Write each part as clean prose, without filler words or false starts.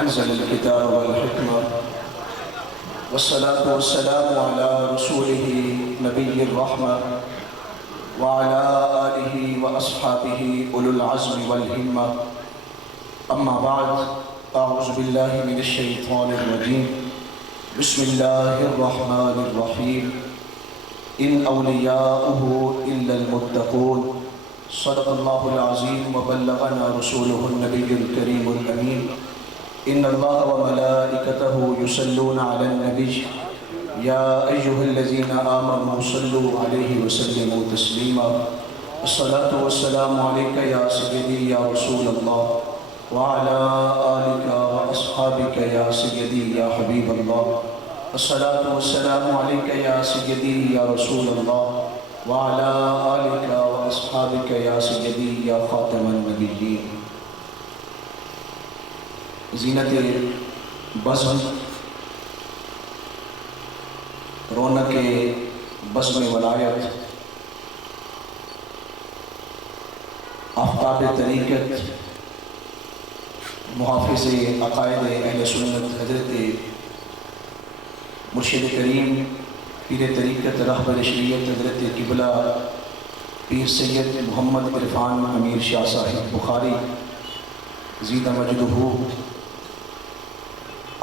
أنزل الكتاب والحكمة والصلاة والسلام على رسوله نبي الرحمة وعلى آله وأصحابه أولو العزم والهمة. أما بعد، أعوذ بالله من الشيطان الرجيم. بسم الله الرحمن الرحيم. إن أولياؤه إلا المتقون. صدق الله العظيم وبلغنا رسوله النبي الكريم الأمين. إن الله وملائكته يصلون على النبي يا أيها الذين آمنوا صلوا عليه وسلموا تسليما. الصلاة والسلام عليك يا سيدي يا رسول الله وعلى آلك وأصحابك يا سيدي يا حبيب الله. الصلاة والسلام عليك يا سيدي يا رسول الله وعلى آلك وأصحابك يا سيدي يا خاتم النبيين. زینت بزم، رونق بزم ولایت، آفتاب طریقت، محافظ عقائد اہل سنت حضرت مرشد کریم پیر طریقت رہبر شریعت حضرت قبلہ پیر سید محمد عرفان امیر شاہ صاحب بخاری زیدہ مجدہ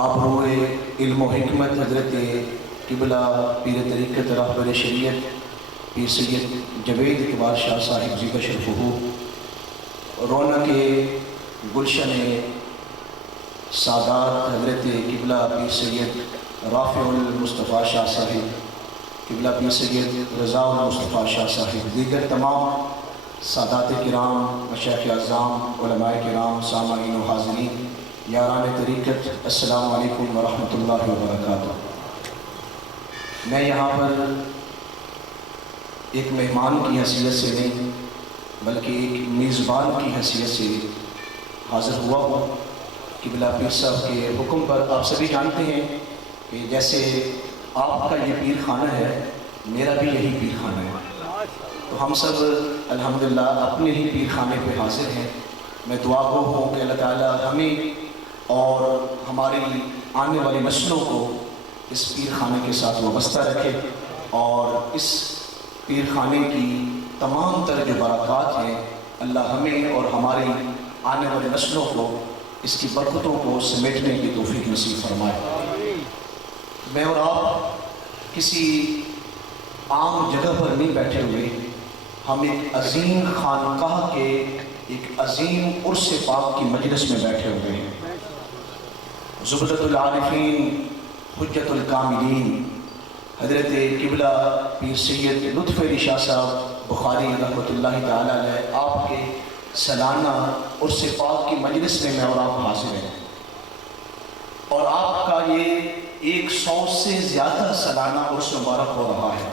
آبرو علم و حکمت حضرت قبلہ پیر طریقت رہبر شریعت پیر سید جوید اقبال شاہ صاحب زیدہ شرفہ، رونق گلشن سادات حضرت قبلہ پیر سید رافع المصطفیٰ شاہ صاحب، قبلہ پیر سید رضا المصطفیٰ شاہ صاحب، دیگر تمام سادات کرام، مشائخ اعظام، علماء کرام، سامعین و حاضرین، یاران طریقت، السلام علیکم ورحمۃ اللہ وبرکاتہ. میں یہاں پر ایک مہمان کی حیثیت سے نہیں بلکہ ایک میزبان کی حیثیت سے حاضر ہوا ہوں. قبلہ پیر صاحب کے حکم پر آپ سبھی جانتے ہیں کہ جیسے آپ کا یہ پیر خانہ ہے، میرا بھی یہی پیر خانہ ہے، تو ہم سب الحمدللہ اپنے ہی پیر خانے پہ حاضر ہیں. میں دعا گو ہوں کہ اللہ تعالیٰ ہمیں اور ہماری آنے والی نسلوں کو اس پیر خانے کے ساتھ وابستہ رکھے، اور اس پیر خانے کی تمام تر جو برکات ہیں اللہ ہمیں اور ہماری آنے والی نسلوں کو اس کی برکتوں کو سمیٹنے کی توفیق نصیب فرمائے. میں اور آپ کسی عام جگہ پر نہیں بیٹھے ہوئے، ہم ایک عظیم خانقاہ کے ایک عظیم عرس پاک کی مجلس میں بیٹھے ہوئے ہیں. زبدۃ العارفین، حجت الکاملین حضرت قبلہ پیر سید لطف علی شاہ صاحب بخاری رحمۃ اللہ تعالیٰ علیہ، آپ کے سالانہ عرس پاک کی مجلس میں اور آپ حاضر ہیں، اور آپ کا یہ 100 سے زیادہ سالانہ عرس مبارک ہو رہا ہے.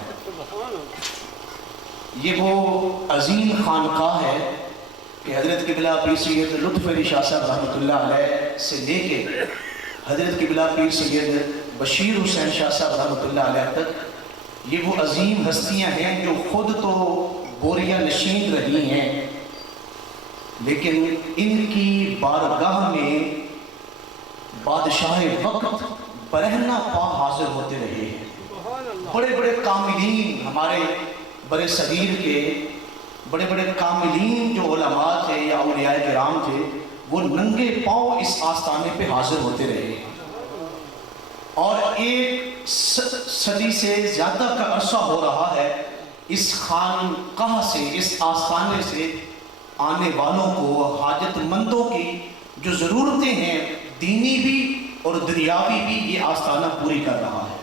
یہ وہ عظیم خانقاہ ہے کہ حضرت قبلہ پیر سید لطف علی شاہ صاحب رحمۃ اللہ علیہ سے لے کے حضرت قبلہ پیر سید بشیر حسین شاہ صاحب رحمۃ اللہ علیہ تک یہ وہ عظیم ہستیاں ہیں جو خود تو بوریہ نشین رہی ہیں، لیکن ان کی بارگاہ میں بادشاہ وقت برہنہ پا حاضر ہوتے رہے ہیں. بڑے بڑے کاملین، ہمارے برے صغیر کے بڑے بڑے کاملین جو علماء تھے یا اولیاء کرام تھے، وہ ننگے پاؤں اس آستانے پہ حاضر ہوتے رہے، اور 1 صدی سے زیادہ کا عرصہ ہو رہا ہے اس خانقاہ سے، اس آستانے سے آنے والوں کو، حاجت مندوں کی جو ضرورتیں ہیں دینی بھی اور دنیاوی بھی، یہ آستانہ پوری کر رہا ہے.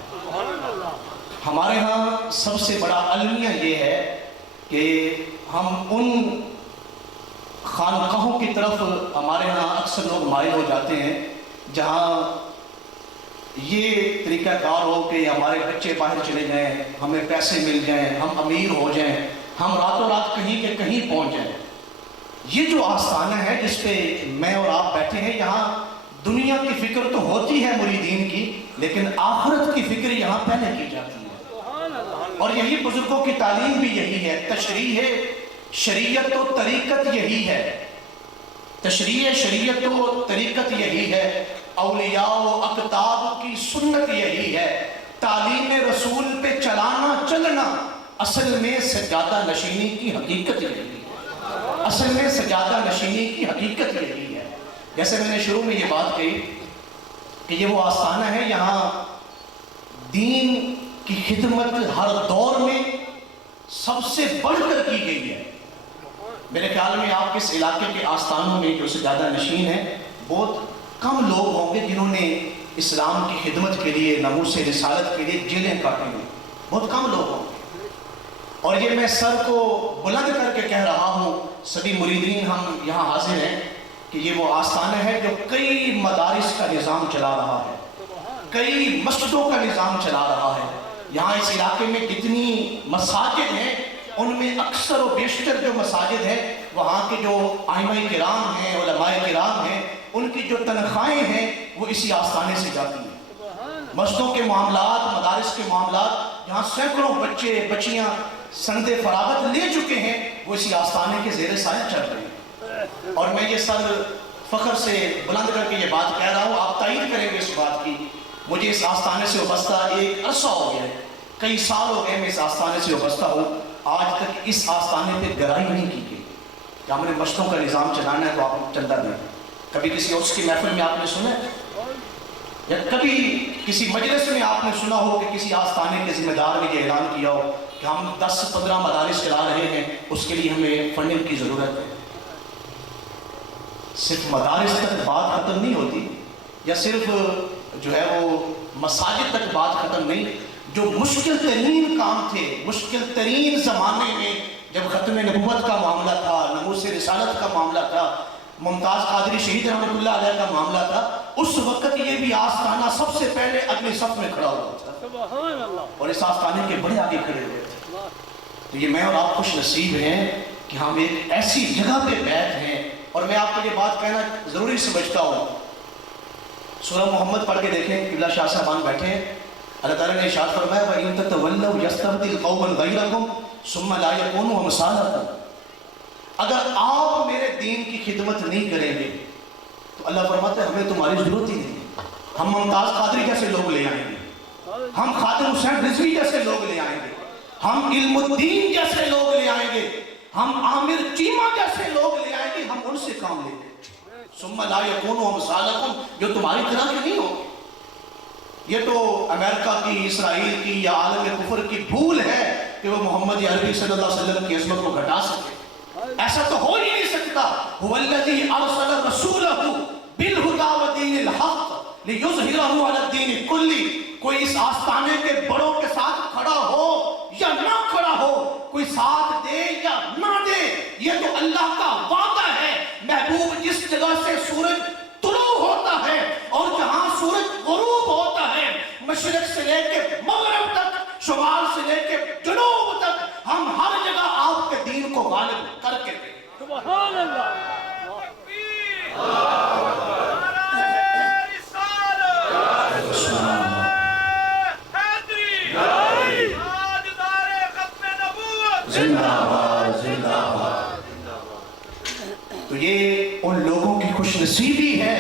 ہمارے ہاں سب سے بڑا المیہ یہ ہے کہ ہم ان خانقاہوں کی طرف ہمارے ہاں اکثر لوگ مائل ہو جاتے ہیں جہاں یہ طریقہ کار ہو کہ ہمارے بچے باہر چلے جائیں، ہمیں پیسے مل جائیں، ہم امیر ہو جائیں، ہم راتوں رات کہیں کے کہیں پہنچ جائیں. یہ جو آستانہ ہے جس پہ میں اور آپ بیٹھے ہیں، یہاں دنیا کی فکر تو ہوتی ہے مریدین کی، لیکن آخرت کی فکر یہاں پہلے کی جاتی ہے. اور یہی بزرگوں کی تعلیم بھی یہی ہے. تشریح شریعت و طریقت یہی ہے، تشریح شریعت و طریقت یہی ہے اولیاء و اقطاب کی سنت یہی ہے، تعلیم رسول پہ چلانا چلنا اصل میں سجادہ نشینی کی حقیقت یہی ہے، اصل میں سجادہ نشینی کی حقیقت یہی ہے۔ جیسے میں نے شروع میں یہ بات کہی کہ یہ وہ آستانہ ہے، یہاں دین کی خدمت ہر دور میں سب سے بڑھ کر کی گئی ہے۔ میرے خیال میں آپ اس علاقے کے آستانوں میں جو سجادہ نشین ہیں بہت کم لوگ ہوں گے جنہوں نے اسلام کی خدمت کے لیے، ناموس رسالت کے لیے جیلیں کاٹی ہیں، بہت کم لوگ ہوں گے۔ اور یہ میں سر کو بلند کر کے کہہ رہا ہوں، سبھی مریدین ہم یہاں حاضر ہیں، کہ یہ وہ آستانہ ہے جو کئی مدارس کا نظام چلا رہا ہے، کئی مسجدوں کا نظام چلا رہا ہے۔ یہاں اس علاقے میں کتنی مساجد ہیں، ان میں اکثر و بیشتر جو مساجد ہیں وہاں کے جو ائمہ کرام ہیں، علماء کرام ہیں، ان کی جو تنخواہیں ہیں وہ اسی آستانے سے جاتی ہیں۔ مسجدوں کے معاملات، مدارس کے معاملات، جہاں سینکڑوں بچے بچیاں سند فراغت لے چکے ہیں، وہ اسی آستانے کے زیر سایہ چل رہے ہیں۔ اور میں یہ سر فخر سے بلند کر کے یہ بات کہہ رہا ہوں، آپ تائید کریں گے اس بات کی، مجھے اس آستانے سے وابستہ ایک عرصہ ہو گیا ہے، کئی سال ہو گئے میں اس آستانے سے وابستہ ہوں، آج تک اس آستانے پہ گرائی نہیں کی گئی کہ ہم نے مسجدوں کا نظام چلانا ہے تو آپ چندہ دیں۔ کبھی کسی اور کی محفل میں آپ نے سنا ہے، یا کبھی کسی مجلس میں آپ نے سنا ہو کہ کسی آستانے کے ذمہ دار نے یہ اعلان کیا ہو کہ ہم 10-15 مدارس چلا رہے ہیں، اس کے لیے ہمیں فنڈنگ کی ضرورت ہے؟ صرف مدارس تک بات ختم نہیں ہوتی، یا صرف جو ہے وہ مساجد تک بات ختم نہیں، جو مشکل ترین کام تھے، مشکل ترین زمانے میں جب ختم نبوت کا معاملہ تھا، ناموس رسالت کا معاملہ تھا، ممتاز قادری شہید رحمۃ اللہ علیہ کا معاملہ تھا، اس وقت یہ بھی آستانہ سب سے پہلے اگلی صف میں کھڑا ہوا تھا اور اس آستانے کے بڑے آگے کھڑے ہوئے تھے۔ تو یہ میں اور آپ خوش نصیب ہیں کہ ہم ایک ایسی جگہ پہ بیٹھ ہیں۔ اور میں آپ کو یہ بات کہنا ضروری سمجھتا ہوں، سورہ محمد پڑھ کے دیکھیں، قبلہ شاہ صاحبان بیٹھے ہیں، اللہ تعالیٰ نے ارشاد فرمایا وَإِن تَتَوَلَّوْا يَسْتَبْدِلْ قَوْمًا غَيْرَكُمْ ثُمَّ لَا يَكُونُوا أَمْثَالَكُمْ۔ اگر آپ میرے دین کی خدمت نہیں کریں گے تو اللہ فرماتا ہے ہمیں تمہاری ضرورت ہی نہیں ہے، ہم ممتاز قادری جیسے لوگ لے آئیں گے، ہم خادم حسین رضوی جیسے لوگ لے آئیں گے، ہم علم الدین جیسے لوگ لے آئیں گے، ہم عامر چیمہ جیسے لوگ لے آئیں گے، ہم ان سے کام لیں گے۔ ثم لا يكونوا امثالكم، جو تمہاری طرح کے نہیں ہو۔ یہ تو امریکہ کی، اسرائیل کی یا عالم کفر کی بھول ہے کہ وہ محمد عربی صلی اللہ علیہ وسلم کی عظمت کو گھٹا سکے، ایسا تو ہو ہی نہیں سکتا۔ هو الذي ارسل رسوله بالهدى ودين الحق ليظهره على الدين كله۔ کوئی اس آستانے کے بڑوں کے ساتھ کھڑا ہو یا نہ کھڑا ہو، کوئی ساتھ دے یا نہ دے، یہ تو اللہ کا وعدہ ہے۔ محبوب جس جگہ سے سورج طلوع ہوتا ہے اور جہاں سورج غروب ہوتا ہے، مشرق سے لے کے مغرب تک، شمال سے لے کے جنوب تک، ہم ہر جگہ آپ کے دین کو غالب کر کے دیں۔ سبحان اللہ۔ تو یہ ان لوگوں کی خوش نصیبی ہے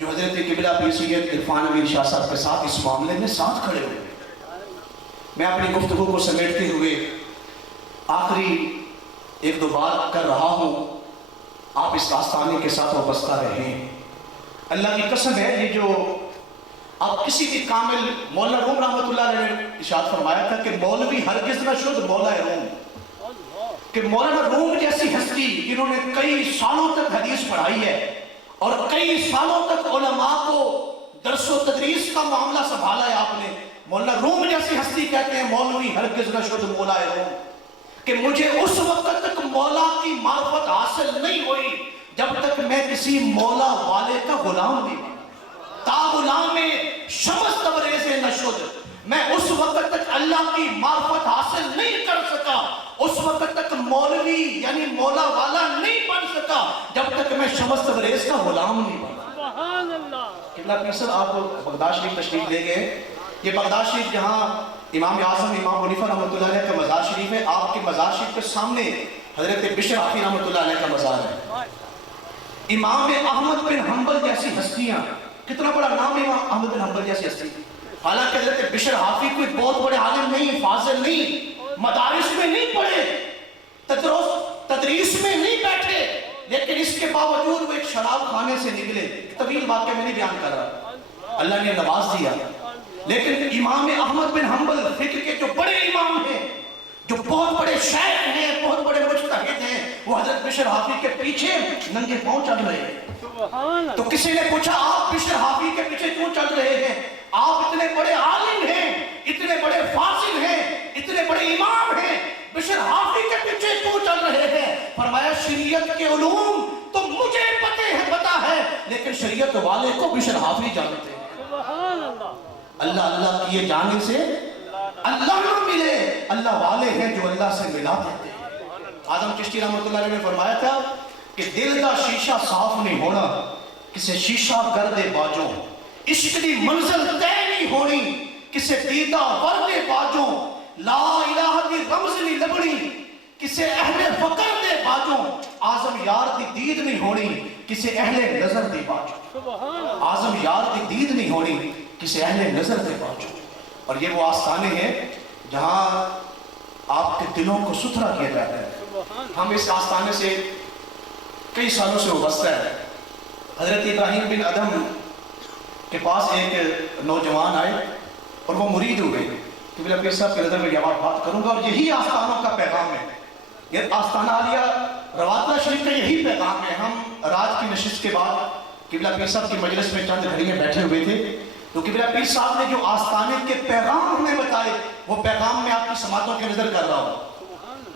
جو حضرت قبلہ پیر سید عرفان امیر شاہ صاحب کے ساتھ اس معاملے میں ساتھ کھڑے ہوئے۔ میں اپنی گفتگو کو سمیٹتے ہوئے آخری ایک دو بات کر رہا ہوں، آپ اس آستانے کے ساتھ وابستہ رہیں۔ اللہ کی قسم ہے، یہ جو آپ کسی بھی کامل، مولانا روم رحمۃ اللہ علیہ نے ارشاد فرمایا تھا کہ مولوی ہرگز نہ شد مولا روم، کہ مولانا روم جیسی ہستی جنہوں نے کئی سالوں تک حدیث پڑھائی ہے اور کئی سالوں تک علماء کو درس و تدریس کا معاملہ سنبھالا ہے آپ نے، مولانا روم جیسی ہستی کہتے ہیں مولوی ہرگز نہ شد مولا روم، کہ مجھے اس وقت تک مولا کی معرفت حاصل نہیں ہوئی جب تک میں کسی مولا والے کا غلام نہیں بنا، تا غلام شمس تبریز نشد، میں اس وقت تک اللہ کی معرفت حاصل نہیں کر سکا، اس وقت تک مولوی یعنی مولا والا نہیں بن سکا جب تک میں شمس تبریز کا غلام نہیں بنا۔ سبحان اللہ۔ قبلہ پیر صاحب آپ بغداد شریف تشریف لے گئے، یہ بغداد شریف جہاں امام اعظم امام حنیفہ رحمۃ اللہ علیہ کا مزار شریف ہے، آپ کے مزار شریف کے سامنے حضرت بشر آخی رحمۃ اللہ علیہ کا مزار ہے۔ امام احمد بن حنبل جیسی ہستیاں، کتنا بڑا نام احمد بن حنبل جیسی ہستی. حالانکہ حضرت بشر حافی کوئی بہت بڑے عالم نہیں، فاضل نہیں، مدارس میں نہیں پڑھے، تدریس میں نہیں بیٹھے، لیکن اس کے باوجود وہ ایک شراب خانے سے نکلے. طویل واقعہ میں نہیں بیان کر رہا، اللہ نے نواز دیا. لیکن امام احمد بن حنبل فقہ کے جو بڑے امام ہیں، جو بہت بڑے شیخ ہیں، بہت بڑے مجتہد ہیں، وہ حضرت بشر حافی کے پیچھے ننگے پاؤں چل رہے ہیں. تو کسی نے پوچھا آپ بشر حافی کے پیچھے کیوں چل رہے ہیں؟ آپ اتنے بڑے عالم ہیں، اتنے بڑے فاضل ہیں، اتنے بڑے امام ہیں، بشر حافی کے پیچھے کیوں چل رہے ہیں؟ فرمایا شریعت کے علوم تو مجھے پتہ ہے، لیکن شریعت والے کو بشر حافی جانتے ہیں. اللہ اللہ کیے جانے سے اللہ نہ ملے، اللہ والے ہیں جو اللہ سے ملا دیتے ہیں. اعظم چشتی رحمۃ اللہ علیہ نے فرمایا تھا کہ دل دا شیشہ صاف نہیں ہونا، کسے شیشہ گردے باجوں، عشق دی منزل طے نہیں ہونی، کسے دیدہ وردے باجوں، لا الہ دی رمز نہیں لبنی، کسے اہل فقر دے باجوں، اعظم یار دی دید نہیں ہونی، کسے اہل نظر دے باجوں. اعظم یار دی دید نہیں ہونی، کسے اہل نظر دے باجوں. اور یہ وہ آستانے ہیں جہاں آپ کے دلوں کو ستھرا کیا جاتا ہے. ہم اس آستانے سے کئی سالوں سے وابستہ ہے. حضرت ابراہیم بن ادہم کے پاس ایک نوجوان آئے اور وہ مرید ہو گئے. قبلہ پیر صاحب کے نظر میں یہ بات کروں گا، اور یہی آستانوں کا پیغام ہے. یہ آستانہ عالیہ رواتہ شریف کا یہی پیغام ہے. ہم رات کی نشست کے بعد قبلہ پیر صاحب کی مجلس میں چند گھڑیاں بیٹھے ہوئے تھے، تو قبلہ پیر صاحب نے جو آستانے کے پیغام ہمیں بتائے، وہ پیغام میں آپ کی سماعتوں کے نظر کر رہا ہوں.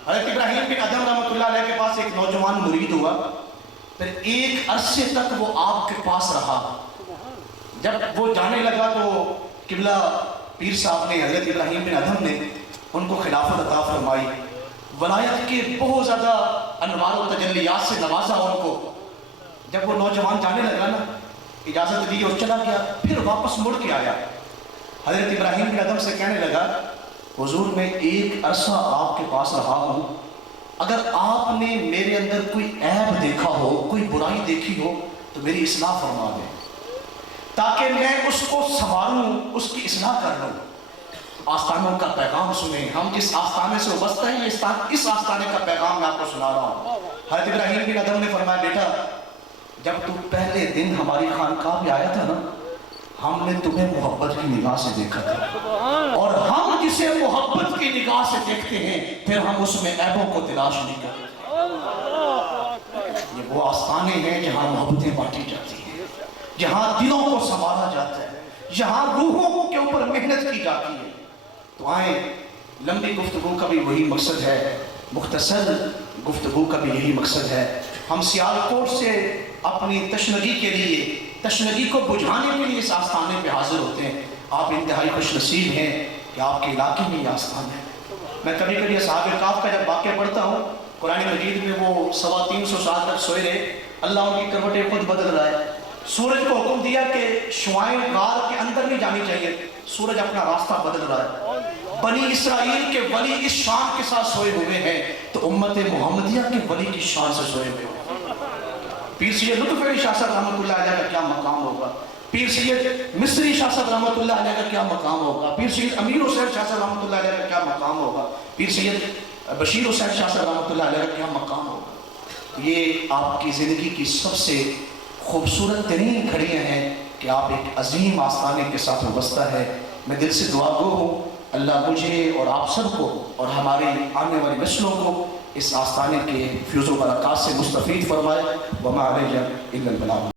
حضرت ابراہیم بن ادہم رحمۃ اللہ علیہ کے پاس ایک نوجوان مرید ہوا، پھر ایک عرصے تک وہ آپ کے پاس رہا. جب وہ جانے لگا تو قبلہ پیر صاحب نے، حضرت ابراہیم بن ادہم نے ان کو خلافت عطا فرمائی، ولایت کے بہت زیادہ انوار و تجلیات سے نوازا ان کو. جب وہ نوجوان جانے لگا نا، اجازت دی اور چلا گیا، پھر واپس مڑ کے آیا. حضرت ابراہیم بن ادہم سے کہنے لگا حضور میں ایک عرصہ آپ کے پاس رہا ہوں، اگر آپ نے میرے اندر کوئی عیب دیکھا ہو، کوئی برائی دیکھی ہو تو میری اصلاح فرما دیں تاکہ میں اس کو سنواروں، اس کی اصلاح کر لوں. آستانوں کا پیغام سنیں. ہم جس آستانے سے وابستہ ہیں، اس آستانے کا پیغام میں آپ کو سنا رہا ہوں. حضرت ابراہیم بن ادہم نے فرمایا بیٹا جب تو پہلے دن ہماری خانقاہ میں آیا تھا نا، ہم نے تمہیں محبت کی نگاہ سے دیکھا تھا، اور ہم جسے محبت کی نگاہ سے دیکھتے ہیں پھر ہم اس میں عیبوں کو تلاش نہیں کرتے. یہ وہ آستانے ہیں جہاں محبتیں بانٹی جاتی ہیں، جہاں دلوں کو سنوارا جاتا ہے، جہاں روحوں کے اوپر محنت کی جاتی ہے. تو آئیں، لمبی گفتگو کا بھی وہی مقصد ہے، مختصر گفتگو کا بھی یہی مقصد ہے. ہم سیالکوٹ سے اپنی تشنگی کے لیے، تشنگی کو بجھانے کے لیے اس آستانے پہ حاضر ہوتے ہیں. آپ انتہائی خوش نصیب ہیں کہ آپ کے علاقے میں یہ آستان ہے. میں کبھی کبھی اصحاب کہف کا جب واقعہ پڑھتا ہوں، قرآن مجید میں وہ 350 سال تک سوئے رہے، اللہ ان کی کروٹیں خود بدل رہا ہے. سورج کو حکم دیا کہ شعائیں غار کے اندر نہیں جانی چاہیے، سورج اپنا راستہ بدل رہا ہے. بنی اسرائیل کے ولی اس شان کے ساتھ سوئے ہوئے ہیں، تو امت محمدیہ کے ولی کی شان سے سوئے ہوئے ہیں. پیر سید لطف علی شاہ صاحب رحمۃ اللہ علیہ کا کیا مقام ہوگا، پیر سید مصری شاہ صاحب رحمۃ اللہ علیہ کا کیا مقام ہوگا، پیر سید امیر حسین شاہ صاحب رحمۃ اللہ علیہ کا کیا مقام ہوگا، پیر سید بشیر حسین شاہ صاحب رحمۃ اللہ علیہ کا کیا مقام ہوگا. یہ آپ کی زندگی کی سب سے خوبصورت ترین گھڑیاں ہیں کہ آپ ایک عظیم آستانے کے ساتھ وابستہ ہے. میں دل سے دعا گو ہوں اللہ مجھے اور آپ سب کو اور ہماری آنے والی نسلوں کو اس آستانے کے فیوز و برکات سے مستفید فرمائے. وما علیہ الا البلاغ.